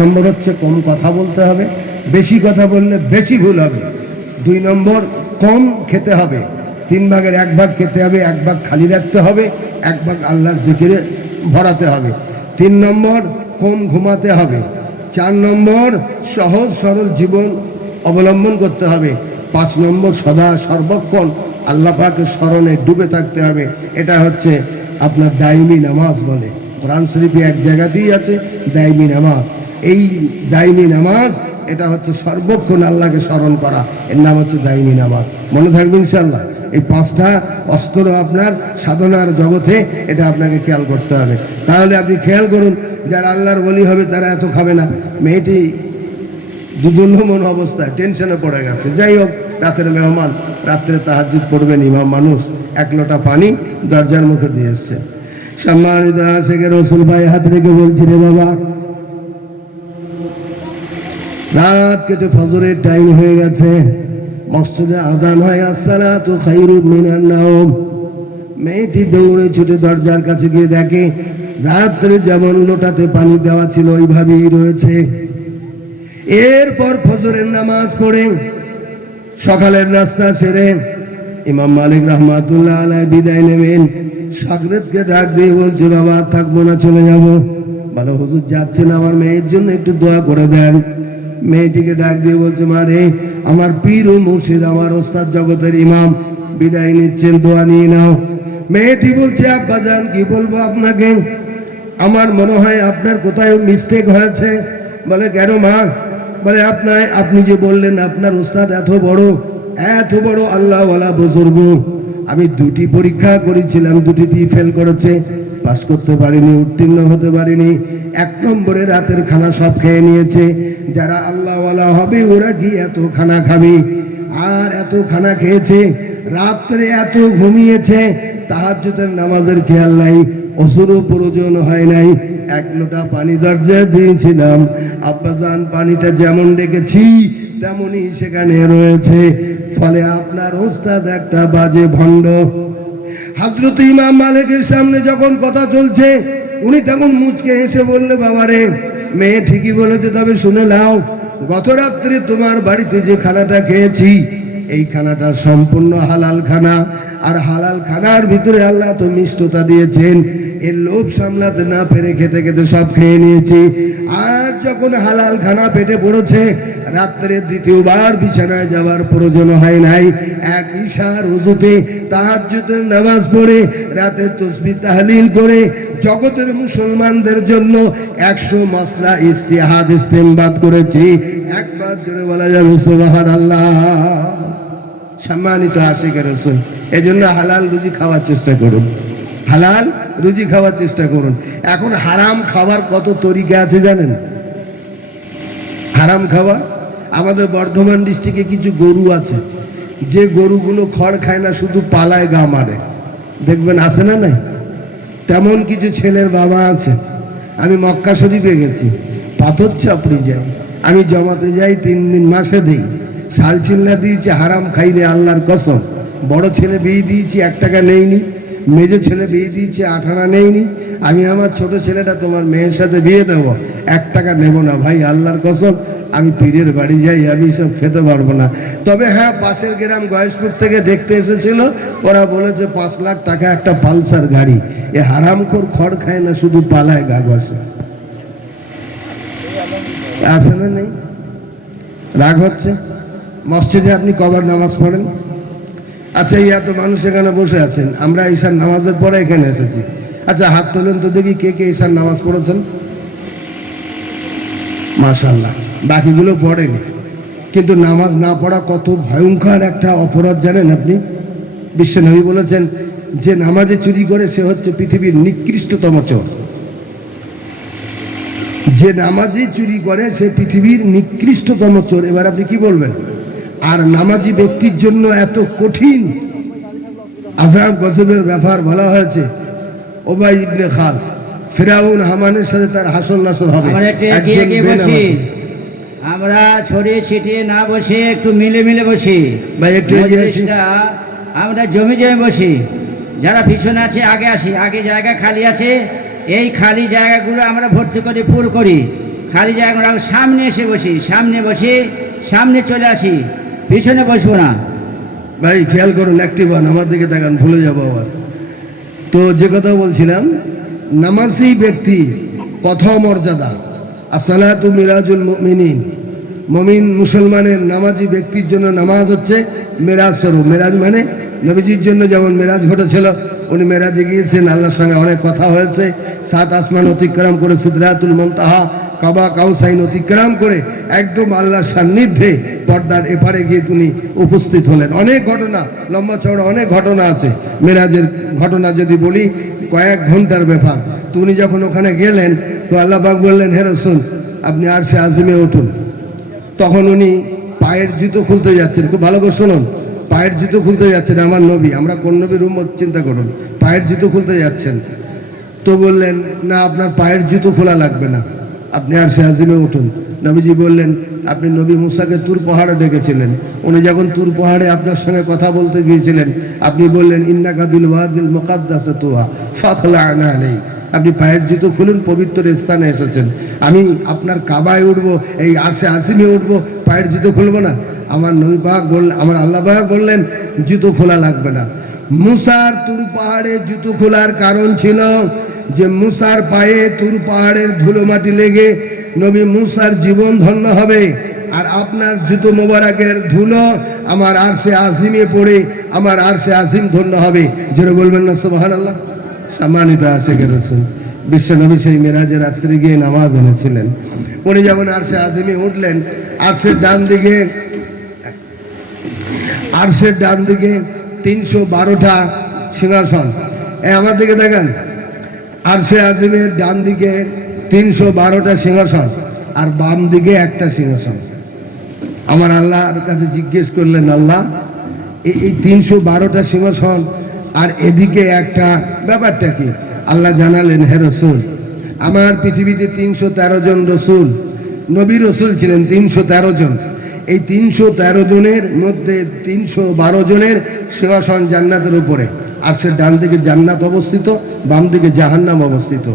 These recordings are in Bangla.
নম্বর হচ্ছে কম কথা বলতে হবে, বেশি কথা বললে বেশি ভুল হবে। 2 নম্বর কম খেতে হবে, 3 ভাগের 1 ভাগ খেতে হবে, 1 ভাগ খালি রাখতে হবে, 1 ভাগ আল্লাহর জিকিরে ভরাতে হবে। 3 নম্বর কম ঘুমাতে হবে। 4 নম্বর সহজ সরল জীবন অবলম্বন করতে হবে। 5 নম্বর সদা সর্বক্ষণ আল্লাহ পাকের স্মরণে ডুবে থাকতে হবে। এটা হচ্ছে আপনার দায়মি নামাজ বলে। কোরআন শরীফে এক জায়গাতেই আছে দায়মি নামাজ। এই দায়মি নামাজ এটা হচ্ছে সর্বক্ষণ আল্লাহকে স্মরণ করা, এর নাম হচ্ছে দায়মি নামাজ। মনে থাকবে ইনশাআল্লাহ। এই 5টা অস্ত্র আপনার সাধনার জগতে, এটা আপনাকে খেয়াল করতে হবে। তাহলে আপনি খেয়াল করুন, যারা আল্লাহর ওলি হবে তারা এত খাবে না। মেয়েটি দুর্দমন অবস্থায় টেনশনে পড়ে গেছে। যাই হোক, রাতের মেহমান, রাত্রে তাহাজ্জুদ পড়বেন ইমাম মানুষ, 1 লোটা পানি দরজার মুখে দিয়ে এসছে। সম্মানিত আশিক রাসূল ভাই হাত রেখে বলছি, রে বাবা, রাত কেটে ফজরের টাইম হয়ে গেছে, মসজিদে আযান হয়, আসসালাতু খায়রুম মিনান নাওম। মেয়েটি দৌড়ে ছুটে দরজার কাছে গিয়ে দেখে রাত্রে যেমন লোটাতে পানি দেওয়া ছিল ওইভাবেই রয়েছে। এরপর ফজরের নামাজ পড়ে সকালের নাস্তা সেরে ইমাম মালিক রহমাতুল্লাহ আলাইহি বিদায় নেবেন। শাগরেদকে ডাক দিয়ে বলছে, বাবা থাকবো না, চলে যাব। বলো, হুজুর যাচ্ছেন, আমার মেয়ের জন্য একটু দোয়া করে দেন। মেয়েটিকে ডাক দিয়ে বলছে, মা রে, আমার পীর ও মুর্শিদ, আমার ওস্তাদ জগতের ইমাম বিদায় নিচ্ছেন, দোয়া নিয়ে নাও। মেয়েটি বলছে, আব্বা জান, কি বলবো আপনাকে, আমার মনে হয় আপনার কোথায় মিস্টেক হয়েছে। বলে, কেন মা? বলে, আপনি যে বললেন আপনার ওস্তাদ এত বড় আল্লাহওয়ালা বুজুর্গ, আমি 2টি পরীক্ষা করেছিলাম, 2টিতেই ফেল করেছে, পাস করতে পারিনি, উত্তীর্ণ হতে পারিনি। 1 নম্বরে রাতের খানা সব খেয়ে নিয়েছে। যারা আল্লাহওয়ালা হবে ওরা কি এত খানা খাবে? আর এত খানা খেয়েছে, রাত্রে এত ঘুমিয়েছে, তাহাজ্জুদের নামাজের খেয়াল নাই, ওযুরও প্রয়োজন হয় নাই। 1 লোটা পানি দরজায় দিয়েছিলাম, আব্বাজান পানিটা যেমন রেখেছি তেমনই সেখানে রয়েছে। ফলে আপনার ওস্তাদ একটা বাজে ভণ্ড। হযরত ইমাম মালিকের সামনে যখন কথা চলছে, উনি তখন মুচকে হেসে বললে, বাবারে, মেয়ে ঠিকই বলেছে, তবে শুনে নাও, গত রাত্রে তোমার বাড়িতে যে খানাটা খেয়েছি, এই খানাটা সম্পূর্ণ হালাল খানা। আর হালাল খানার ভিতরে আল্লাহ তো মিষ্টতা দিয়েছেন, এর লোভ সামলাতে না পেরে খেতে খেতে সব খেয়ে নিয়েছি। আর যখন হালাল খানা পেটে পড়েছে, রাত্রে 2বার বিছানায় যাওয়ার প্রয়োজন হয় নাই। 1 ইশার ওযুতে তাহাজ্জুদের নামাজ পড়ে রাতে তাসবিহ তাহলিল করে জগতের মুসলমানদের জন্য 100 মাসলা ইজতিহাদ ইস্তেমবাদ করেছি। একবার জোরে বলা যাবে সুবহানাল্লাহ। সম্মানিত আশিক রাসূল, এজন্য হালাল রুজি খাওয়ার চেষ্টা করুন, হালাল রুজি খাওয়ার চেষ্টা করুন। এখন হারাম খাওয়ার কত তরিকা আছে জানেন? হারাম খাওয়া, আমাদের বর্ধমান ডিস্ট্রিক্টে কিছু গরু আছে, যে গরুগুলো খড় খায় না, শুধু পালায় গা মারে, দেখবেন আছে না নাই? তেমন কিছু ছেলের বাবা আছে। আমি মক্কা শরীফে গেছি, পাথর চাপড়ি যাই, আমি জমাতে যাই 3 দিন মাসে দেই, শাল চিল্লা দিয়েছি, হারাম খাইনি আল্লাহর কসম। বড় ছেলে বিয়ে দিয়েছি, 1 টাকা নেইনি। মেজো ছেলে বিয়ে দিয়েছি, 8 আনা নেইনি। আমি আমার ছোট ছেলেটা তোমার মেয়ের সাথে বিয়ে দেবো, 1 টাকা নেব না ভাই, আল্লাহর কসম। আমি পীরের বাড়ি যাই, আমি সব খেতে পারবো না। তবে হ্যাঁ, পাশের গ্রাম গয়েশপুর থেকে দেখতে এসেছিল, ওরা বলেছে 5 লাখ টাকা একটা পালসার গাড়ি। এ হারামখোর খড় খায় না, শুধু পালায় গা ঘষে। আছে না নেই? রাগ হচ্ছে। মসজিদে আপনি কবার নামাজ পড়েন? আচ্ছা, এই এত মানুষ এখানে বসে আছেন, আমরা ঈশার নামাজের পরে এখানে এসেছি। আচ্ছা, হাত তোলেন তো দেখি, কে কে ঈশার নামাজ পড়েছেন? মাশাআল্লাহ। বাকিগুলো পড়েনি। কিন্তু নামাজ না পড়া কত ভয়ঙ্কর একটা অপরাধ জানেন আপনি? বিশ্বনবী বলেছেন, যে নামাজে চুরি করে সে হচ্ছে পৃথিবীর নিকৃষ্টতম চোর। যে নামাজে চুরি করে সে পৃথিবীর নিকৃষ্টতম চোর। এবার আপনি কি বলবেন? আর নামাজি ব্যক্তির জন্য এত কঠিন আযাব গজবের ব্যাপার বলা হয়েছে। ওবাই ইবনে খালফ, ফিরাউন হামানের সাথে তার হাসর নাসর হবে। আমরা ছড়িয়ে ছিটিয়ে না বসে একটু মিলে মিলে বসি ভাই, একটু আমরা জমি বসি। যারা পিছনে আছে আগে আসি, আগে জায়গা খালি আছে, এই খালি জায়গাগুলো আমরা ভর্তি করি, পুর করি। খালি জায়গা রাখো, সামনে এসে বসি, সামনে বসে সামনে চলে আসি, পিছনে বসবো না। ভাই খেয়াল করুন, অ্যাক্টিভ হন, আমার দিকে তাকান, ভুলে যাবো আবার। তো যে কথা বলছিলাম, নামাজি ব্যক্তি কত মর্যাদা। আসসালাতু মিরাজুল মুমিনিন, মুমিন মুসলমানের নামাজি ব্যক্তির জন্য নামাজ হচ্ছে মেরাজ স্বরূপ। মেরাজ মানে নবীজির জন্য যেমন মেরাজ ঘটেছিল, উনি মেরাজে গিয়েছেন, আল্লাহর সঙ্গে অনেক কথা হয়েছে, 7 আসমান অতিক্রম করে সিদরাতুল মুনতাহা কাবা কাউসাইন অতিক্রম করে একদম আল্লাহর সান্নিধ্যে পর্দার এপারে গিয়ে তিনি উপস্থিত হলেন। অনেক ঘটনা, লম্বা চওড়া অনেক ঘটনা আছে মেরাজের ঘটনা। যদি বলি কয়েক ঘন্টার ব্যাপার। তো উনি যখন ওখানে গেলেন, তো আল্লাহ পাক বললেন, হে রাসূল আপনি আরশে আজিমে উঠুন। তখন উনি পায়ের জুতো খুলতে যাচ্ছেন, খুব ভালো করে শুনুন, পায়ের জুতো খুলতে যাচ্ছেন আমার নবী, আমরা কোন নবীর উম্মত চিন্তা করুন, পায়ের জুতো খুলতে যাচ্ছেন। তো বললেন, না আপনার পায়ের জুতো খোলা লাগবে না, আপনি আরশে আজিমে উঠুন। নবীজি বললেন, আপনি নবী মুসাকে তুর পাহাড়ে ডেকেছিলেন, উনি যখন তুর পাহাড়ে আপনার সঙ্গে কথা বলতে গিয়েছিলেন, আপনি বললেন ইন্নাকা বিল ওয়াদিল মুকাদ্দাসে তুহা ফাখলা'না আলাইহি, আপনি পায়ের জুতো খুলুন, পবিত্র স্থানে এসেছেন। আমি আপনার কাবায় উঠবো, এই আরশে আজিমে উঠবো, পায়ের জুতো খুলবো না? আমার নবী পাক বললেন, আমার আল্লাহ পাক বললেন জুতো খোলা লাগবে না। মুসার তুর পাহাড়ে জুতো খোলার কারণ ছিল যে মুসার পায়ে তুর পাহাড়ের ধুলো মাটি লেগে নবী মুসার জীবন ধন্য হবে, আর আপনার জুতো মোবারকের ধুলো আমার আরশে আজিমে পড়ে আমার আরশে আজিম ধন্য হবে। জোরে বলবেন না সুবহানাল্লাহ? সম্মানিত আশিকের রাসূল, বিশ্বনবী সেই মেরাজের রাত্রে গিয়ে নামাজ এনেছিলেন। উনি যখন আরশে আজিমে উঠলেন, আরশের ডান দিকে 312টা সিংহাসন। আমার দিকে দেখেন, আরশে আজিমের ডান দিকে 312টা সিংহাসন, আর বাম দিকে একটা সিংহাসন। আমার আল্লাহর কাছে জিজ্ঞেস করলেন, আল্লাহ এই 312টা সিংহাসন আর এদিকে একটা, ব্যাপারটা কি? আল্লাহ জানালেন, হে রসুল, আমার পৃথিবীতে 313 জন রসুল, নবী রসুল ছিলেন 313 জন। এই 313 জনের মধ্যে 312 জনের সিংহাসন জান্নাতের উপরে। আর সে ডান দিকে জান্নাত অবস্থিত, বাম দিকে জাহান্নাম অবস্থিত।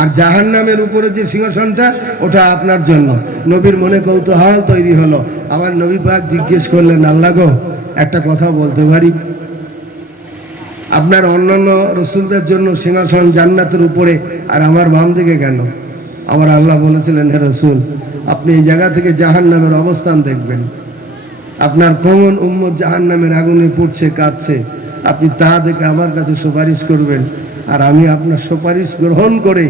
আর জাহান্নামের উপরে যে সিংহাসনটা, ওটা আপনার জন্য। নবীর মনে কৌতূহল তৈরি হলো। আমার নবী পাক জিজ্ঞেস করলেন, আল্লাহ গো, একটা কথা বলতে পারি? আপনার অন্যান্য রসুলদের জন্য সিংহাসন জান্নাতের উপরে, আর আমার বাম দিকে কেন? আমার আল্লাহ বলেছিলেন, হে রসুল, আপনি এই জায়গা থেকে জাহান্নামের অবস্থান দেখবেন। আপনার কোন উম্মত জাহান্নামের আগুনে পুড়ছে, কাঁদছে, আপনি তা দেখে আমার কাছে সুপারিশ করবেন, আর আমি আপনার সুপারিশ গ্রহণ করে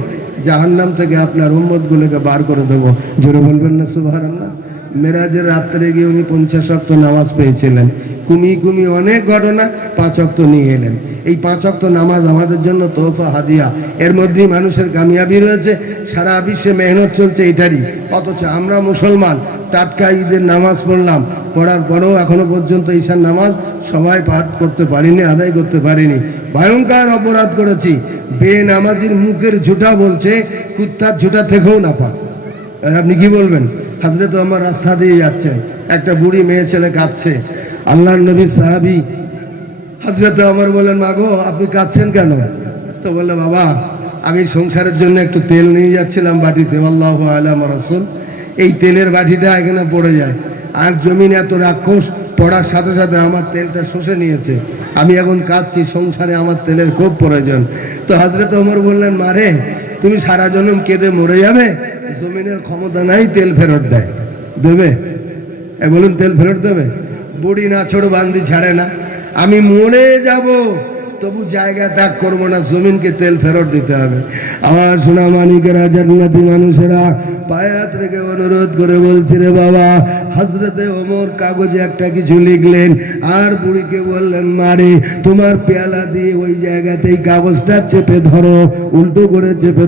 জাহান্নাম থেকে আপনার উম্মতগুলোকে বার করে দেবো। জোরে বলবেন না সুবহানাল্লাহ? মেরাজের রাত্রে গিয়ে উনি 50 ওয়াক্ত নামাজ পেয়েছিলেন। কুমি অনেক ঘটনা, 5 ওয়াক্ত নিয়ে এলেন। এই 5 ওয়াক্ত নামাজ আমাদের জন্য তোহফা, হাদিয়া। এর মধ্যেই মানুষের কামিয়াবি রয়েছে। সারা বিশ্বে মেহনত চলছে এটারই, অথচ আমরা মুসলমান টাটকা ঈদের নামাজ পড়লাম, পড়ার পরেও এখনো পর্যন্ত ঈশার নামাজ সবাই পাঠ করতে পারিনি, আদায় করতে পারিনি। ভয়ঙ্কর অপরাধ করেছি। বেনামাজির মুখের ঝুটা বলছে কুত্তার ঝুটা থেকেও না পাক। আর আপনি কি বলবেন? হযরত ওমর রাস্তা দিয়ে যাচ্ছেন, একটা বুড়ি মেয়ে ছেলে কাঁদছে। আল্লাহর নবী সাহাবী হযরত ওমর বললেন, মা গো, আপনি কাঁদছেন কেন? তো বললো, বাবা, আমি সংসারের জন্য একটু তেল নিয়ে যাচ্ছিলাম বাটিতে, আল্লাহু আ'লাম রাসূল, এই তেলের বাটিটা এখানে পড়ে যায়, আর জমিন এত রাক্ষস, পড়ার সাথে সাথে আমার তেলটা শুষে নিয়েছে। আমি এখন কাঁদছি, সংসারে আমার তেলের খুব প্রয়োজন। তো হযরত ওমর বললেন, মারে, তুমি সারা জন্ম কেঁদে মরে যাবে, জমিনের ক্ষমতা নাই তেল ফেরত দেবে? বলুন, তেল ফেরত দেবে? বুড়ি না ছোট বান্দি ছাড়ে না। আমি মরে যাব, তবু জায়গা ত্যাগ করবো না, জমিনকে তেল ফেরত দিতে হবে। আমার সোনা মানিকেরা, জান্নাতি মানুষেরা, পায়াত রেখে অনুরোধ করে বলছি, রে বাবা, হযরতে ওমর কাগজে একটা কিছু লিখলেন, আর বুড়িকে বললেন, মারে, তোমার পেয়ালা দিয়ে ওই জায়গাতেই কাগজটা চেপে ধরো, উল্টো করে চেপে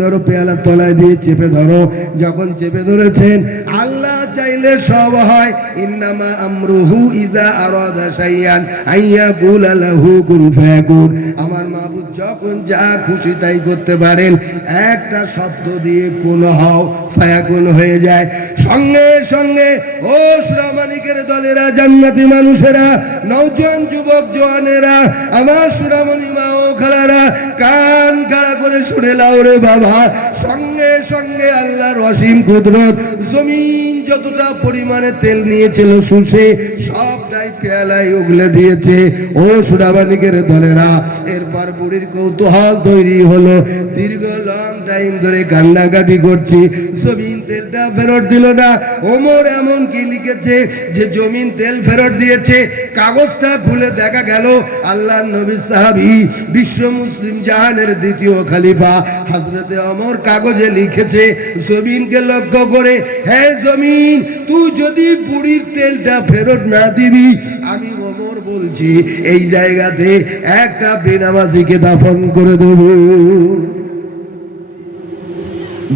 ধরো, পেয়ালার তলায় দিয়ে চেপে ধরো। যখন চেপে ধরেছেন, আল্লাহ চাইলে সব হয়। ইন্নামা আমরুহু ইযা আরাদা শাইআন আইয়াকুলা লাহু লাহু কুন ফায়াকুন। আমার মাবুদ যখন যা খুশি তাই করতে পারেন, একটা শব্দ দিয়ে কুন হও ফায়াকুন হয়ে যায়। সঙ্গে সঙ্গে ও সুরামানিকের দলেরা, জান্নাতি মানুষেরা, নওজোয়ান যুবক জওয়ানেরা, আমার সুরামণি মা ও খালারা, কান খাড়া করে শুনে লাও রে বাবা। সঙ্গে সঙ্গে আল্লাহর অসীম কুদরত, জমিন যতটা পরিমাণে তেল নিয়েছিল শুষে সবটাই পেয়ালায় উগলে দিয়েছে। ও সুরামানিকের দলেরা, এরপর বুড়ির কৌতূহল তৈরি হলো। দীর্ঘ লং টাইম ধরে কান্নাকাটি করছি, জমিন তেলটা ফেরত দিল না। ওমর এমন কি লিখেছে যে জমিন তেল ফেরত দিয়েছে, কাগজটা খুলে দেখা গেল আল্লাহর নবী সাহাবী বিশ্ব মুসলিম জাহানের দ্বিতীয় খলিফা হযরতে ওমর কাগজে লিখেছে জমিনকে লক্ষ্য করে, হে জমিন, তুই যদি বুড়ির তেলটা ফেরত না দিবি, আমি ওমর বলছি এই জায়গাতে একটা বেনামাজিকে দাফন করে দেব।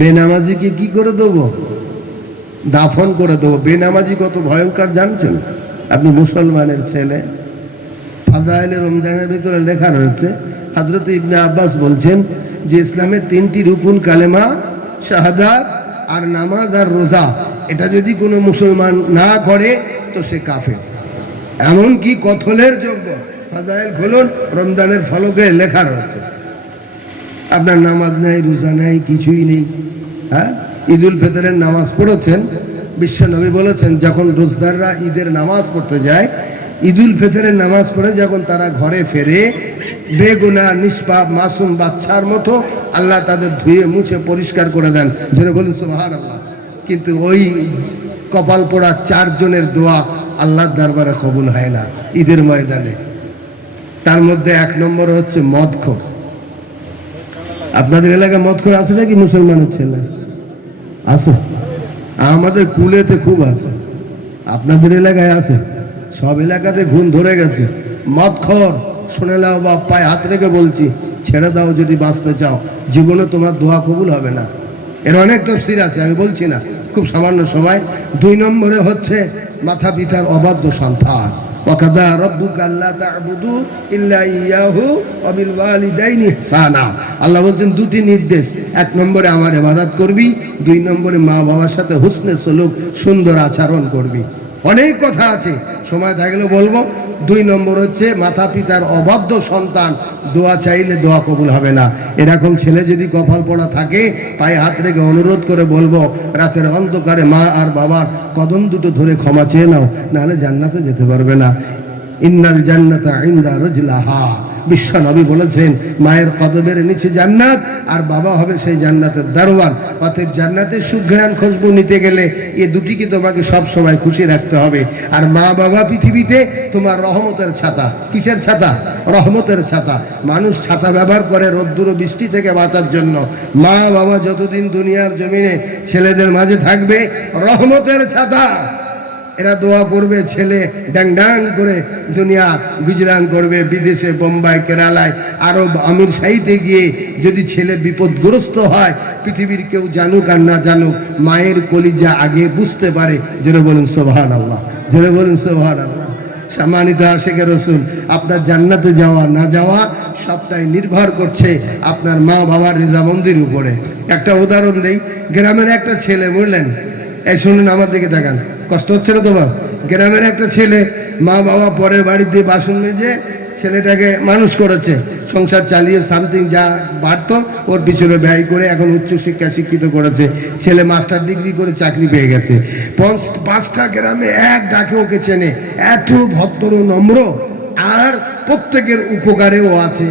বেনামাজিকে কি করে দেবো? দাফন করে দেবো। বেনামাজি কত ভয়ঙ্কর জানছেন আপনি? মুসলমানের ছেলে। ফাজাইলে রমজানের ভিতরে লেখা রয়েছে, হযরত ইবনে আব্বাস বলছেন যে ইসলামের 3টি রুকুন কালেমা, শাহাদাত আর নামাজ আর রোজা, এটা যদি কোনো মুসলমান না করে তো সে কাফের। এমনকি কতলের যোগ্য। ফাজাইল খুলুন, রমজানের ফলকে লেখা রয়েছে। আপনার নামাজ নাই, রোজা নাই, কিছুই নেই। হ্যাঁ, ঈদুল ফিতরের নামাজ পড়েছেন? বিশ্ব নবী বলেছেন যখন রোজদাররা ঈদের নামাজ পড়তে যায়, ঈদুল ফিতরের নামাজ পড়ে যখন তারা ঘরে ফেরে, বেগুনাহ নিষ্পাপ মাসুম বাচ্চার মতো আল্লাহ তাদের ধুয়ে মুছে পরিষ্কার করে দেন। যেন বলুন সুবহানাল্লাহ। কিন্তু ওই কপাল পোড়া 4 জনের দোয়া আল্লাহর দরবারে কবুল হয় না ঈদের ময়দানে। তার মধ্যে 1 নম্বর হচ্ছে মদখোর। আপনাদের এলাকায় মদখোর আছে নাকি? মুসলমানের ছেলে আছে? আমাদের কুলেতে খুব আছে। আপনাদের এলাকায় আছে? সব এলাকাতে ঘুম ধরে গেছে। মদখোর, শুনে নাও বাপ, পায়ে হাত রেখে বলছি, ছেড়ে দাও যদি বাঁচতে চাও। জীবনে তোমার দোয়া কবুল হবে না। এর অনেক তাফসীর আছে, আমি বলছি না, খুব সামান্য সময়। 2 নম্বরে হচ্ছে মাতা পিতার অবাধ্য সন্তান। ওয়াকাদা রাব্বুকা আল্লা তা'বুদু ইল্লা ইয়াহু ওয়া বিল ওয়ালিদাইনি ইহসানা। আল্লাহ বলছেন 2টি নির্দেশ, 1 নম্বরে আমার ইবাদত করবি, 2 নম্বরে মা বাবার সাথে হুসনে সুলুক, সুন্দর আচরণ করবি। অনেক কথা আছে, সময় থাকলে বলবো। 2 নম্বর হচ্ছে মাতা পিতার অবাধ্য সন্তান, দোয়া চাইলে দোয়া কবুল হবে না। এরকম ছেলে যদি কপাল পড়া থাকে, পায়ে হাত রেখে অনুরোধ করে বলবো, রাতের অন্ধকারে মা আর বাবার কদম দুটো ধরে ক্ষমা চেয়ে নাও, নাহলে জান্নাতে যেতে পারবে না। ইন্নাল জান্নাতা ইনদা রাজলাহা। বিশ্ব নবী বলেছেন মায়ের কদমের নিচে জান্নাত, আর বাবা হবে সেই জান্নাতের দারোয়ান। অতএব জান্নাতের সুঘ্রাণ খুশবু নিতে গেলে এ দুটিকে তোমাকে সব সময় খুশি রাখতে হবে। আর মা বাবা পৃথিবীতে তোমার রহমতের ছাতা। কিসের ছাতা? রহমতের ছাতা। মানুষ ছাতা ব্যবহার করে রোদ্দুর ও বৃষ্টি থেকে বাঁচার জন্য। মা বাবা যতদিন দুনিয়ার জমিনে ছেলেদের মাঝে থাকবে, রহমতের ছাতা। এরা দোয়া করবে, ছেলে ড্যাং ড্যাং করে দুনিয়া গুজরান করবে। বিদেশে, বোম্বাই, কেরালায়, আরব আমির শাহিতে গিয়ে যদি ছেলে বিপদগ্রস্ত হয়, পৃথিবীর কেউ জানুক আর না জানুক, মায়ের কলিজা আগে বুঝতে পারে। জোরে বলুন সুবহানাল্লাহ, জোরে বলুন সুবহানাল্লাহ। সম্মানিত আশিকে রাসূল, আপনার জান্নাতে যাওয়া না যাওয়া সবটাই নির্ভর করছে আপনার মা বাবার রেজামন্দির উপরে। একটা উদাহরণ দেই। গ্রামের একটা ছেলে, বললেন, এই শুনুন, আমার দিকে তাকান, কষ্ট হচ্ছে না তোমার? গ্রামের একটা ছেলে, মা বাবা পরের বাড়িতে বাসন মেজে ছেলেটাকে মানুষ করেছে, সংসার চালিয়ে সামথিং যা বাড়তো ওর পিছনে ব্যয় করে এখন উচ্চশিক্ষা শিক্ষিত করেছে। ছেলে মাস্টার ডিগ্রি করে চাকরি পেয়ে গেছে। 5টা গ্রামে এক ডাকে ওকে চেনে। এত ভদ্র নম্র, আর প্রত্যেকের উপকারেও আছে।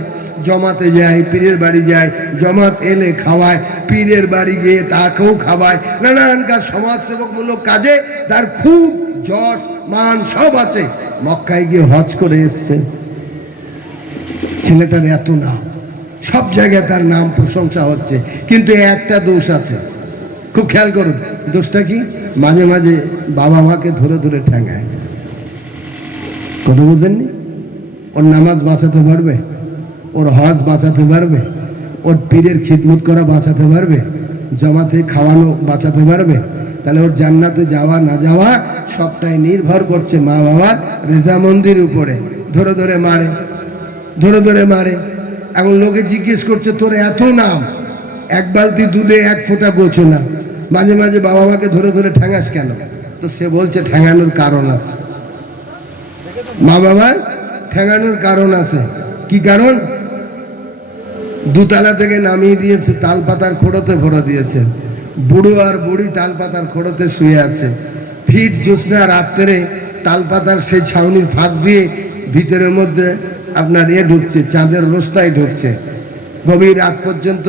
জমাতে যায়, পীরের বাড়ি যায়, জমাত এলে খাওয়ায়, পীরের বাড়ি গিয়ে তাকেও খাওয়ায়। নানান কাজ, সমাজসেবকমূলক কাজে তার খুব যশ মান সব আছে। মক্কায় গিয়ে হজ করে এসছে। ছেলেটার এত নাম, সব জায়গায় তার নাম প্রশংসা হচ্ছে। কিন্তু একটা দোষ আছে, খুব খেয়াল করুন। দোষটা কি? মাঝে মাঝে বাবা মাকে ধরে ধরে ঠ্যাঙায়। কথা বুঝেননি? ওর নামাজ বাঁচাতে পারবে? ওর হজ বাঁচাতে পারবে? ওর পীরের খিদমত করা বাঁচাতে পারবে? জমাতে খাওয়ানো বাঁচাতে পারবে? তাহলে ওর জান্নাতে যাওয়া না যাওয়া সবটাই নির্ভর করছে মা বাবার রেজামন্দির উপরে। ধরে ধরে মারে, ধরে ধরে মারে। এখন লোকে জিজ্ঞেস করছে তোর এত নাম, এক বালতি দুধে এক ফোঁটা গোছো না, মাঝে মাঝে বাবা মাকে ধরে ধরে ঠ্যাঙাস কেন? তো সে বলছে ঠ্যাঙানোর কারণ আছে, মা বাবার ঠ্যাঙানোর কারণ আছে। কি কারণ? দুতলা থেকে নামিয়ে দিয়েছে, তাল পাতার খোড়োতে ভরে দিয়েছে, বুড়ো আর বুড়ি তাল পাতার খোড়োতে শুয়ে আছে। ফিট জ্যোৎস্না রাত্রে তাল পাতার সেই ছাউনির ফাঁক দিয়ে ভিতরের মধ্যে আপনার ঢুকছে, চাঁদের রোশনাই ঢুকছে। গভীর রাত পর্যন্ত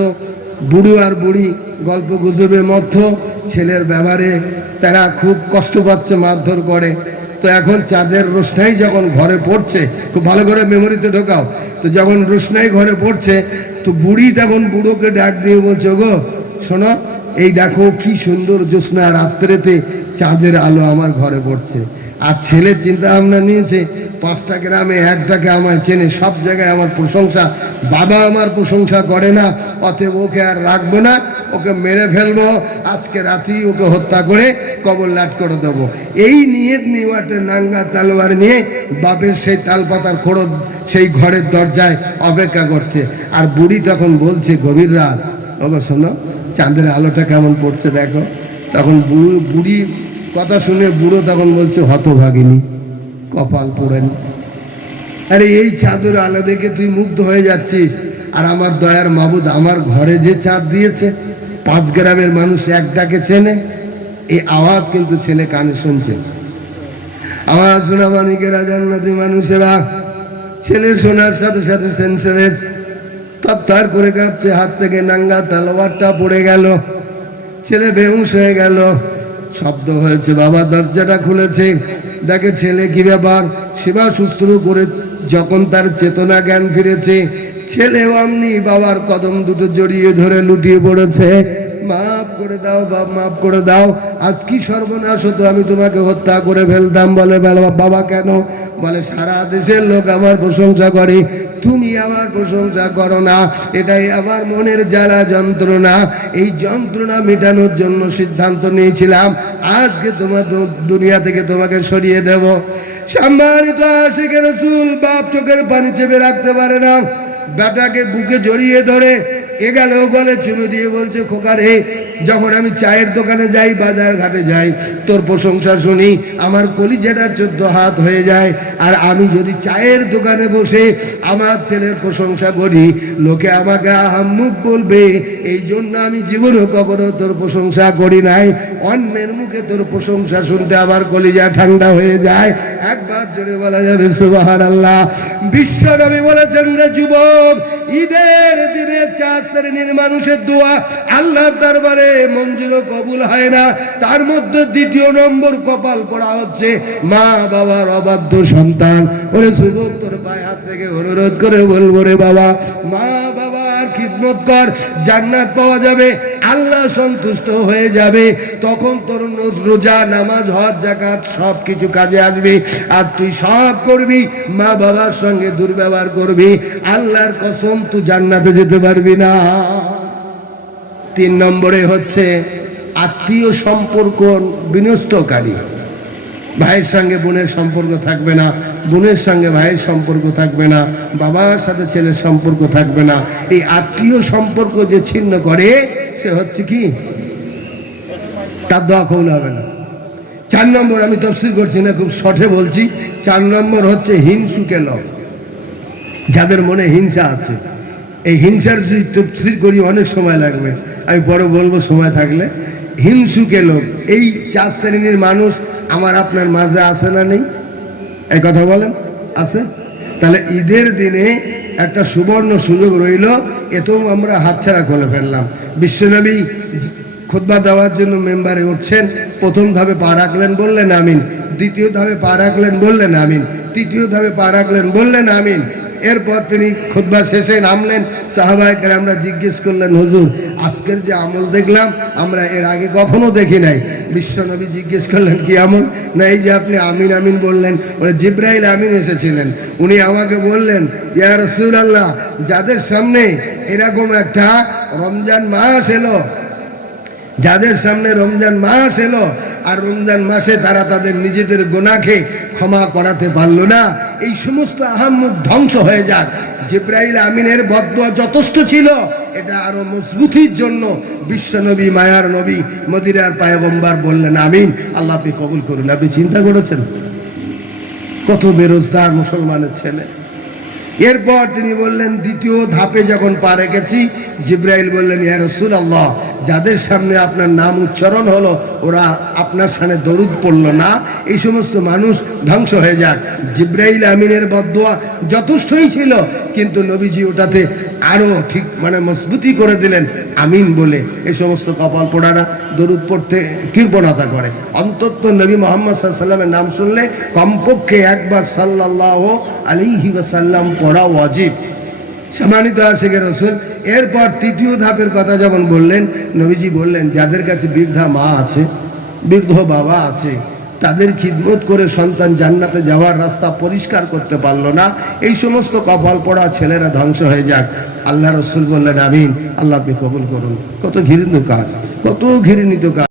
বুড়ো আর বুড়ি গল্প গুজবে মধ্য, ছেলের ব্যবহারে তারা খুব কষ্ট পাচ্ছে, মারধর করে। তো এখন চাঁদের রোশনাই যখন ঘরে পড়ছে, খুব ভালো করে মেমোরিতে ঢোকাও, তো যখন রোশনাই ঘরে পড়ছে, তো বুড়ি তখন বুড়োকে ডাক দিয়ে বলছে, গো শোনো, এই দেখো কি সুন্দর জ্যোৎস্না রাত্রেতে চাঁদের আলো আমার ঘরে পড়ছে। আর ছেলে চিন্তা ভাবনা নিয়েছে, 5টা গ্রামে একটাকে আমায় চেনে, সব জায়গায় আমার প্রশংসা, বাবা আমার প্রশংসা করে না, অতএব ওকে আর রাখবো না, ওকে মেরে ফেলবো, আজকে রাতেই ওকে হত্যা করে কবর লাট করে দেবো। এই নিয়ত নিয়ে একটা নাঙ্গা তালোয়ার নিয়ে বাপের সেই তালপাতার খোড়ো সেই ঘরের দরজায় অপেক্ষা করছে। আর বুড়ি তখন বলছে গভীর রাত, ওগো শোনো, চাঁদের আলোটা কেমন পড়ছে দেখো। তখন বুড়ি কথা শুনে বুড়ো তখন বলছে, হতভাগিনী, কপাল পোড়েন। আরে এই চাঁদের আলো দেখে তুই মুগ্ধ হয়ে যাচ্ছিস, আর আমার দয়ার মাবুদ আমার ঘরে যে চাঁদ দিয়েছে, 5 গ্রামের মানুষ একটাকে চেনে। এই আওয়াজ কিন্তু ছেলে কানে শুনছে। আওয়াজ শোনা মানিকেরা, জান্নাতি মানুষেরা, ছেলে শোনার সাথে সাথে সেন্সলেস, তত্তার করে কাঁপছে, হাত থেকে নাঙ্গা তালোয়ারটা পড়ে গেল, ছেলে বেহুশ হয়ে গেল। শব্দ হয়েছে, বাবা দরজাটা খুলেছে, দেখে ছেলে, কি ব্যাপার? সেবা শুশ্রূ করে যখন তার চেতনা জ্ঞান ফিরেছে, ছেলেও অমনি বাবার কদম দুটো জড়িয়ে ধরে লুটিয়ে পড়েছে। মাফ করে দাও বাপ, মাফ করে দাও, আজ কি সর্বনাশ হতো, আমি তোমাকে হত্যা করে ফেলতাম। বলে বাবা কেন? বলে সারা দেশের লোক আমার প্রশংসা করে, তুমি আমার প্রশংসা করো না, এটাই আমার মনের জ্বালা যন্ত্রণা। এই যন্ত্রণা মেটানোর জন্য সিদ্ধান্ত নিয়েছিলাম, আজকে তোমার দুনিয়া থেকে তোমাকে সরিয়ে দেব। সম্মানিত আশিকে রাসূল, বাপ চোখের পানি চেপে রাখতে পারে না, বেটাকে বুকে জড়িয়ে ধরে এগালেও গলে চুমু দিয়ে বলছে, খোকা রে, যখন আমি চায়ের দোকানে যাই, বাজার ঘাটে যাই, তোর প্রশংসা শুনি, আমার কলিজাটা 14 হাত হয়ে যায়। আর আমি যদি চায়ের দোকানে বসে আমার ছেলের প্রশংসা করি, লোকে আমাকে আহাম্মুক বলবে। এই জন্য আমি জীবনেও কখনো তোর প্রশংসা করি নাই। অন্যের মুখে তোর প্রশংসা শুনতে আমার কলিজা ঠান্ডা হয়ে যায়। একবার জোরে বলা যাবে সুবহানাল্লাহ। বিশ্ব নবী বলেছেন, রে যুবক, ঈদের দিনে 4 শ্রেণীর মানুষের দোয়া আল্লাহর দরবারে মঞ্জুর কবুল হয় না। তার মধ্যে 2 নম্বর কপাল পড়া হচ্ছে মা বাবার অবাধ্য সন্তান। ওরে যুবক, তোর পায়ে হাত থেকে অনুরোধ করে বলবো, রে বাবা, মা বাবার খিদমত কর, জান্নাত পাওয়া যাবে, আল্লাহ সন্তুষ্ট হয়ে যাবে। তখন তোর রোজা, নামাজ, হজ, যাকাত সব কিছু কাজে আসবে। আর তুই সব করবি, মা বাবার সঙ্গে দুর্ব্যবহার করবি, আল্লাহর কসম তুই জান্নাতে যেতে পারবি না। 3 নম্বরে হচ্ছে আত্মীয় সম্পর্ক বিনষ্টকারী। ভাইয়ের সঙ্গে বোনের সম্পর্ক থাকবে না, বোনের সঙ্গে ভাইয়ের সম্পর্ক থাকবে না, বাবার সাথে ছেলের সম্পর্ক থাকবে না। এই আত্মীয় সম্পর্ক যে ছিন্ন করে, সে হচ্ছে কি, তার দোয়া কবুল হবে না। 4 নম্বর, আমি তফসির করছি না, খুব শর্টে বলছি। 4 নম্বর হচ্ছে হিংসুকে লোক, যাদের মনে হিংসা আছে। এই হিংসার যদি তফসির করি অনেক সময় লাগবে, আমি পরে বলবো সময় থাকলে। হিংসুকে লোক, এই 4 শ্রেণীর মানুষ আমার আপনার মাঝে আছে না নেই? এই কথা বলেন, আছে? তাহলে ঈদের দিনে একটা সুবর্ণ সুযোগ রইল, এতেও আমরা হাতছাড়া করে ফেললাম। বিশ্বনবী খুতবা দেওয়ার জন্য মেম্বারে উঠছেন, 1ম ধাপে পা রাখলেন, বললেন আমিন। 2য় ধাপে পা রাখলেন, বললেন আমিন। 3য় ধাপে পা রাখলেন, বললেন আমিন। এরপর তিনি খুতবা শেষে নামলেন। সাহাবায়ে কেরামরা জিজ্ঞেস করলেন, হুজুর, আজকের যে আমল দেখলাম আমরা এর আগে কখনো দেখি নাই। বিশ্বনবী জিজ্ঞেস করলেন, কি আমল? না, এই যে আপনি আমিন আমিন বললেন, বলে জিবরাইল আমিন এসেছিলেন, উনি আমাকে বললেন, ইয়া রাসূলুল্লাহ, যাদের সামনে এরকম একটা রমজান মাস এলো, যাদের সামনে রমজান মাস এলো, আর রমজান মাসে তারা তাদের নিজেদের গুনাহকে ক্ষমা করাতে পারলো না, এই সমস্ত আহাম্মক ধ্বংস হয়ে যাক। জিব্রাইল আমিনের বদদুয়া যথেষ্ট ছিল, এটা আরো মজবুতির জন্য বিশ্বনবী মায়ার নবী মদিনার পয়গম্বর বললেন আমিন, আল্লাহ আপনি কবুল করুন। আপনি চিন্তা করেছেন কত বেরোজগার মুসলমানের ছেলে। এরপর তিনি বললেন দ্বিতীয় ধাপে যখন পা রেখেছি, জিব্রাইল বললেন ইয়া রাসূলুল্লাহ, যাদের সামনে আপনার নাম উচ্চারণ হলো ওরা আপনার সামনে দরুদ পড়লো না, এই সমস্ত মানুষ ধ্বংস হয়ে যাক। জিব্রাইল আমিনের বদদুয়া যথেষ্টই ছিল, কিন্তু নবীজি ওটাতে আরো ঠিক মানে মজবুতি করে দিলেন আমিন বলে। এই সমস্ত কপাল পোড়ারা দরুদ পড়তে কৃপণতা করে। অন্তত নবী মুহাম্মদ সাল্লাল্লাহু আলাইহি ওয়াসাল্লামের নাম শুনলে কমপক্ষে একবার সাল্লাল্লাহু আলাইহি ওয়াসাল্লাম পড়া ওয়াজিব। সম্মানিত আশিকে রাসূল, এরপর তৃতীয় ধাপের কথা যখন বললেন, নবীজি বললেন যাদের কাছে বৃদ্ধা মা আছে, বৃদ্ধ বাবা আছে, তাদের খিদমত করে সন্তান জান্নাতে যাওয়ার রাস্তা পরিষ্কার করতে পারলো না, এই সমস্ত কপাল পড়া ছেলেরা ধ্বংস হয়ে যাক। আল্লাহ রাসূল বললেন আমিন, আল্লাহ আপনি কবুল করুন। কত ঘৃণিত কাজ, কত ঘৃণিত কাজ।